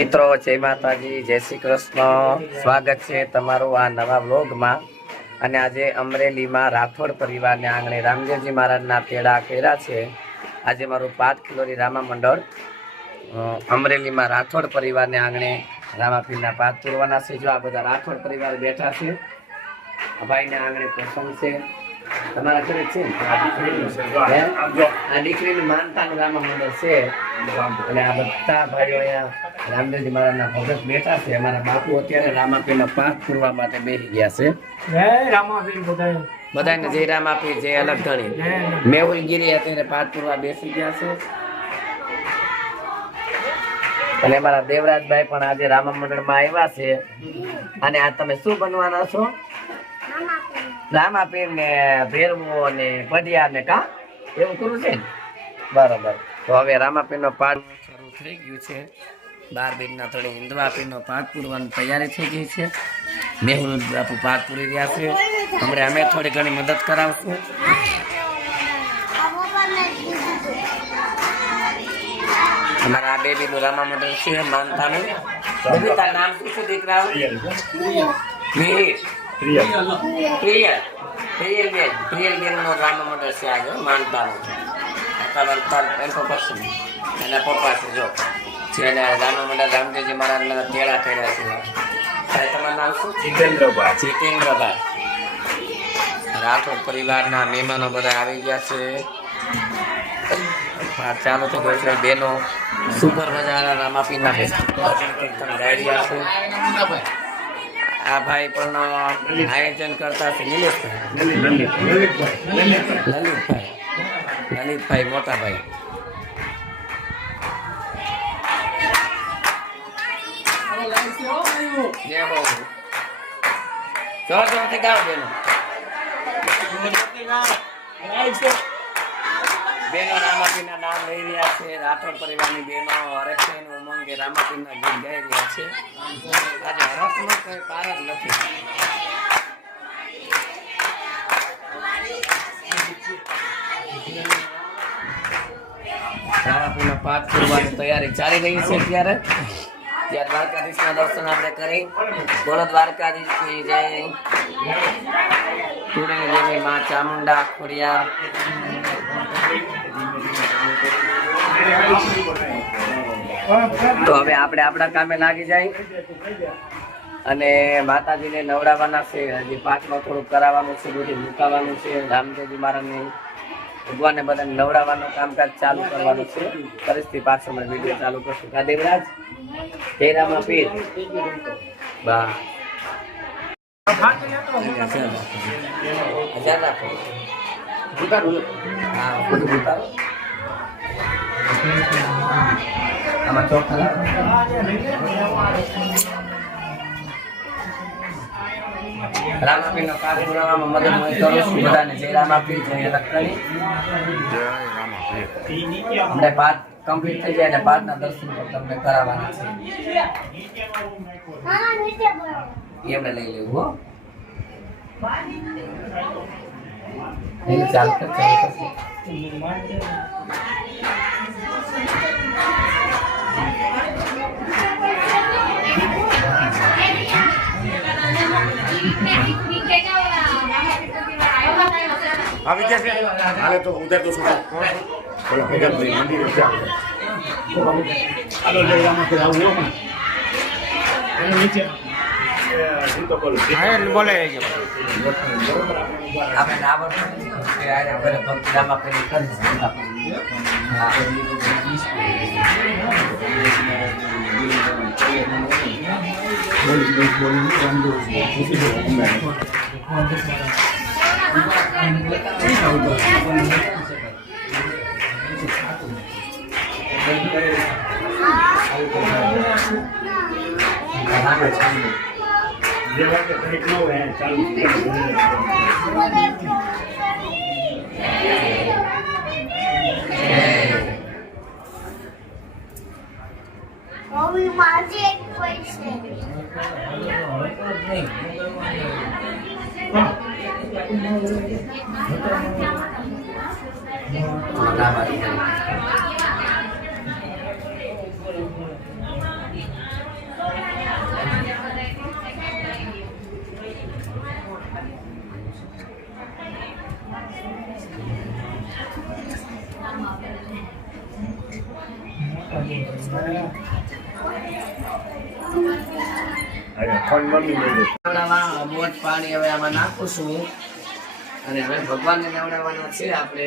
મિત્રો જય માતાજી, જય શ્રી કૃષ્ણ. સ્વાગત છે તમારું આ નવા વ્લોગમાં. અને આજે અમરેલીમાં રાઠોડ પરિવારને આંગણે રામદેવજી મહારાજના તેડા કર્યા છે. આજે મારું 5 કિલોની રામા મંડળ અમરેલીમાં રાઠોડ પરિવારને આંગણે રામાપીરના પાઠ પૂરવાના છે. જો આ બધા રાઠોડ પરિવાર બેઠા છે. આ ભાઈને આંગણે પ્રસંગ છે. તમારા ઘરે છે આ દીકરીની માનતાનું રામા મંડળ છે. અને આ બધા ભાઈઓ અહીંયા રામદેવજી મહારાજના ભગત બેઠા છે. અમારા બાપુ અત્યારે રામાપીરનો પાઠ પૂરવા માટે બેસી ગયા છે. બધાને જય રામાપીર, જય અલગ ધણી. મેહુલગીરી અત્યારે પાઠ પૂરવા બેસી ગયા છે. અને અમારા દેવરાજભાઈ પણ આજે રામા મંડળમાં આવ્યા છે. અને આ તમે શું બનવાના છો? રામાપીર ને ભેરવો ને પઢિયા ને કા એવું કરું છે ને? બરોબર. તો હવે રામાપીર નો પાઠ શરૂ થઈ ગયું છે. 12 બેનના થોડી હિન્દવાપીર નો પાઠ પૂરવાની તૈયારી થઈ ગઈ છે. મેહુલ બાપુ પાઠ પૂરી રહ્યા છે. હમણાં અમે થોડી ઘણી મદદ કરાવશું. અમારા આ બેબીનું રામા મંડળ છે માનતાનું. બેબી તારું નામ શું છે દીકરા? પ્રિયલ બેન નો રામા મંડળ છે આજે માનતાનું. એના પપ્પા છે જો જેને રામા મંડળ રામદેવજી મહારાજના તેડા કર્યા છે. તમારું નામ શું? જીતેન્દ્રભાઈ. રાઠોડ પરિવારના મહેમાનો બધા આવી ગયા છે. ચાલો તો ગઈ બેનો સુપર મજાના રામાપીરના કીર્તન ગાઈ રહ્યા છે. આ ભાઈ પણ આયોજન કરતા છે લલિતભાઈ મોટા ભાઈ. જોરથી ગાઓ બેનો. બેનો રામાપીરના નામ લઈ રહ્યા છે. રાઠોડ પરિવારની બેનો હરેકભાઈ ઉમંગે રામાપીરના ગીત ગાઈ રહ્યા છે. આજે હરફનો કોઈ પાર જ નથી. રામાપીરનો પાઠ કરવાની તૈયારી ચાલી રહી છે. ત્યારે દ્વારકાધીશના દર્શન આપણે કરી. બોલો દ્વારકાધીશની જય. તુળની દેવી માં ચામુંડા ખોડિયાર. તો હવે આપણે આપણા કામે લાગી જાય અને માતાજીને નવડાવવાના છે. હજી પાઠમાં થોડુંક કરાવવાનું છે, બધું મુકાવવાનું છે. રામદેવજી મહારાજને ભગવાનને બધાને નવડાવવાનું કામકાજ ચાલુ કરવાનું છે. ફરીથી પાછો અમે વિડીયો ચાલુ કરશું. કા દેવરાજ? જય રામાપીર. બા આમાં ચોખ્ખા રામાપીરનો પાઠ પુરાવામાં મદદ કરું છું બધાને. જય રામાપીર, જય લખણી. અમને પાઠ કમ્પ્લીટ થઈ જાય અને પાઠના દર્શન તમને કરાવવાના છે. એમને લઈ લેવું હો. ચાલ अभी कैसे हाले तो उधर तो सोचो बोला भगत नहीं मंदिर से हेलो ले जाना फिर आओ ना नीचे तो बोले बोले આપણે નામ કે આરે કરે ભક્તિ રામાપીર કરી અરે ફોન મમ્મી લઈ લે. નવડાવવા મોજ પાણી હવે આમાં નાખું છું અને હવે ભગવાનને નવડાવવાના છે આપણે,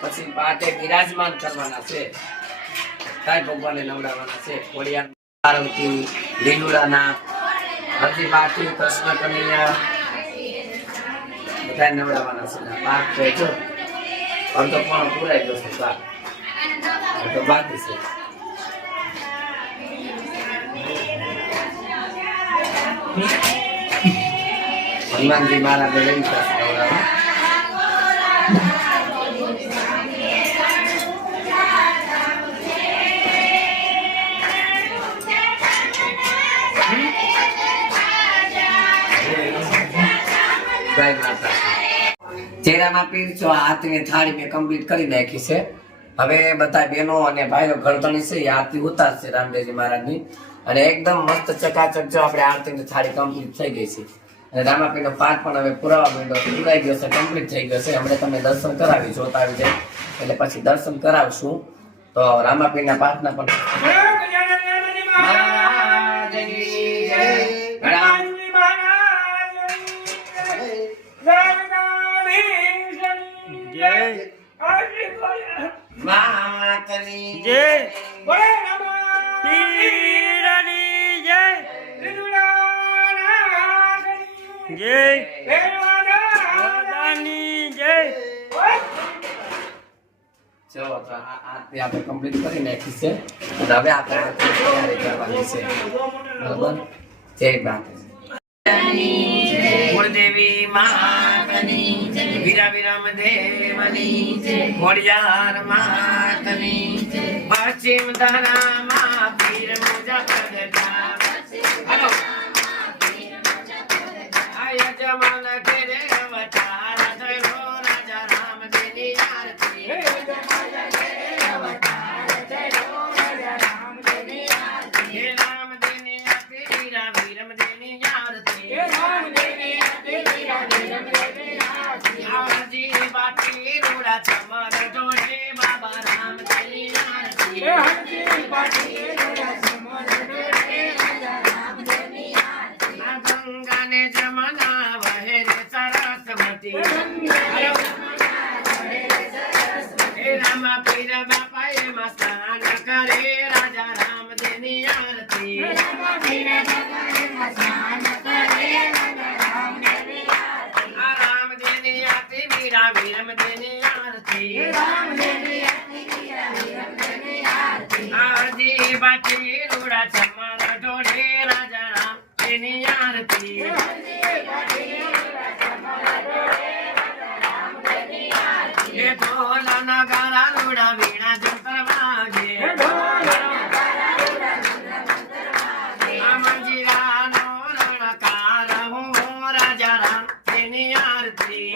પછી પાટે બિરાજમાન કરવાના છે. કાંઈ ભગવાનને નવડાવવાના છે. ખોડિયાર પાર્વતી, લીલુડાના, હરજી પાટી, કૃષ્ણ કનૈયા બધા નવડાવવાના છે. પાક તો જો અડધો પણ પૂરાઈ ગયો છે. પાક તો બાકી છે. હનુમાનજી મહારાજ લઈ નવડાવવા. જય માતા. ચહેરામાં પીરસો હાથની થાળી મેં કમ્પ્લીટ કરી નાખી છે. હવે બધા બહેનો અને ભાઈઓ ગળતણી છે એ આરતી ઉતારશે રામદેવજી મહારાજની, અને એકદમ મસ્ત ચકાચક જો આપણે આરતીની થાળી કમ્પ્લીટ થઈ ગઈ છે. અને રામાપીરનો પાઠ પણ હવે પુરાવા માંડ્યો, પુરાઈ ગયો છે, કમ્પ્લીટ થઈ ગયો છે. હમણાં તમને દર્શન કરાવી, જોતા આવી જાય એટલે પછી દર્શન કરાવશું. તો રામાપીરના પાઠના પણ માતની જય પીરની જય જય દાદાની જય. ચલો તો આરતી આપણે કમ્પ્લીટ કરી નાખી છે. અને હવે આપણે આરતી તૈયારી કરવાની છે. બરાબર. જય માતાજી. કુળદેવી માતની, વીરા વિરમ દેવની, ખોડિયાર માતની, પશ્ચિમ ધરામાં પીર મુજા પ્રગટા. હાલો. આય જમાન કેરે અવતાર થયો રાજા રામદેવની આરતી. હે રામદેવની આરતી, વીરા વિરમ દેવની આરતી. આવજી બાટી રૂડા ચમર જોડે બાબા રામદેવની આરતી. આ ગંગાને જમના વહે રે સરસ્વતી. હે રામા પીર બાપાએ મસ્તાન કરે રાજા રામદેવની આરતી. આ રામદેવની આરતી, વીરા વિરમ દેવની આરતી. આવજી બાટી રૂડા ચમર જોડે રાજા રામદેવની આરતી. એ ઢોલ નગારા રૂડા વીણા જંતર વાગે. આ મંજીરાનો રણકાર હું રાજા રામદેવની આરતી.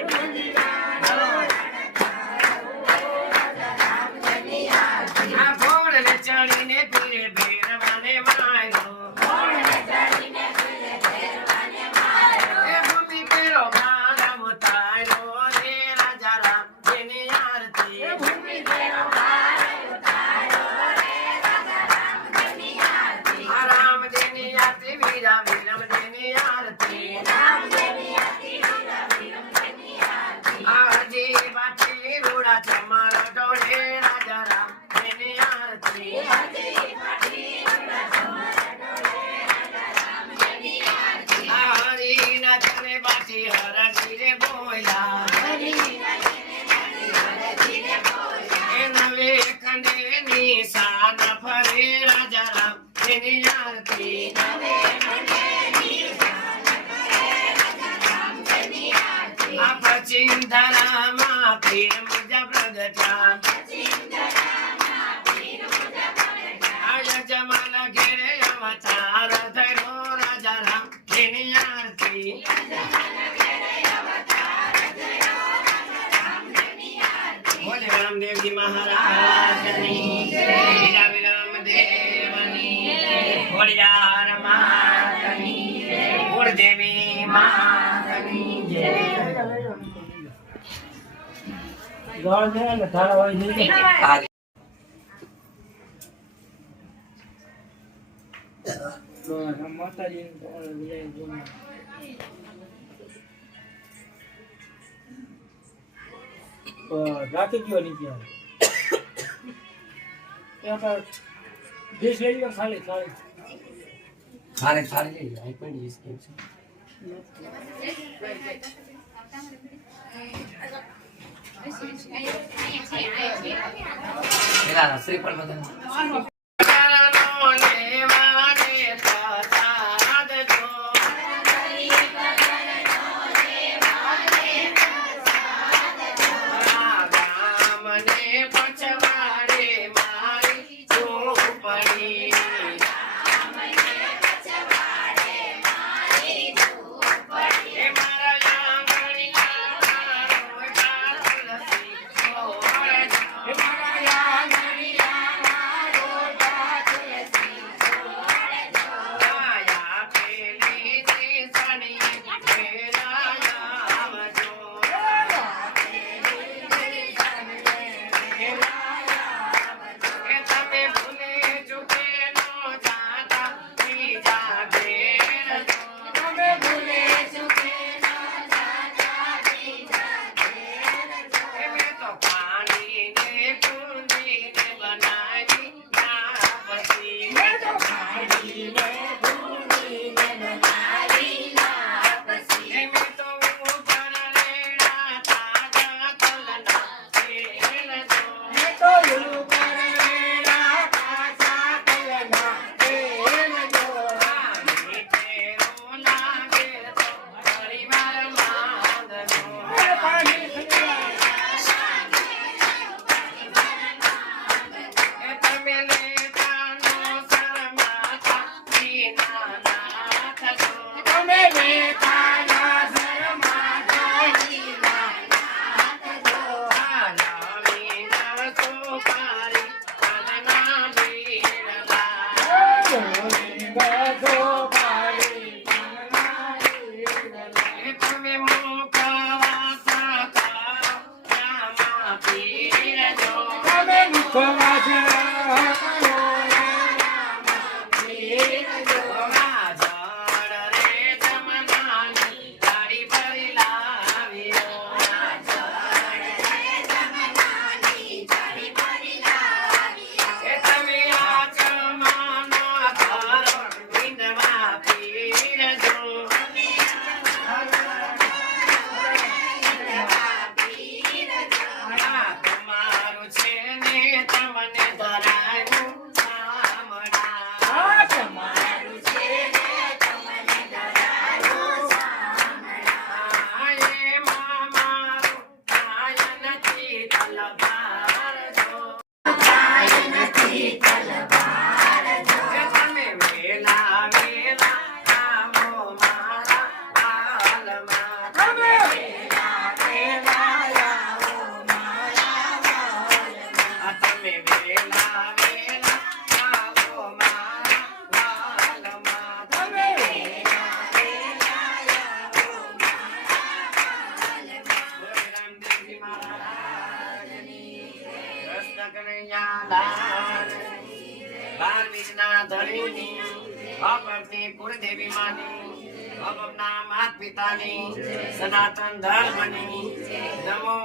આ ઘોડ ને ચડીને પીરે ભેરવાને માર્યો. એ ભૂમિ પેરો ગારમ તાર્યો રે રાજા રામદેવની આરતી. આ રામદેવની આરતી, વીરા વિરમ દેવની આરતી. આવજી બાટી રૂડા ચમર ડોળે રાજા રામદેવની આરતી. આ હરીના ચને બાટી હરજી રે બોલ્યા. એ નવે ખંડે નિશાન ફરે રાજા રામદેવની આરતી. આ પશ્ચિમ ધરામાં પીર મુજા પ્રગટા. આય જમાલ ઘેરે અવતાર થયો રાજા રામદેવની આરતી. બોલે રામદેવજી મહારાજની, વીરા વિરમ દેવની, ખોડિયાર માતની, કુળદેવી માતની જય. ગળ છે ને થાળા વાળી જઈ. આ રાખી ગયો નીચે દેશ લઈ ગયો ખાલી ખાલી થાળી લઈ લે, અહીં પડી જઈશ કેમ છે. પેલા શ્રીફળ બધા કુળદેવી માની, માત પિતાની, સનાતન ધર્મની, નમો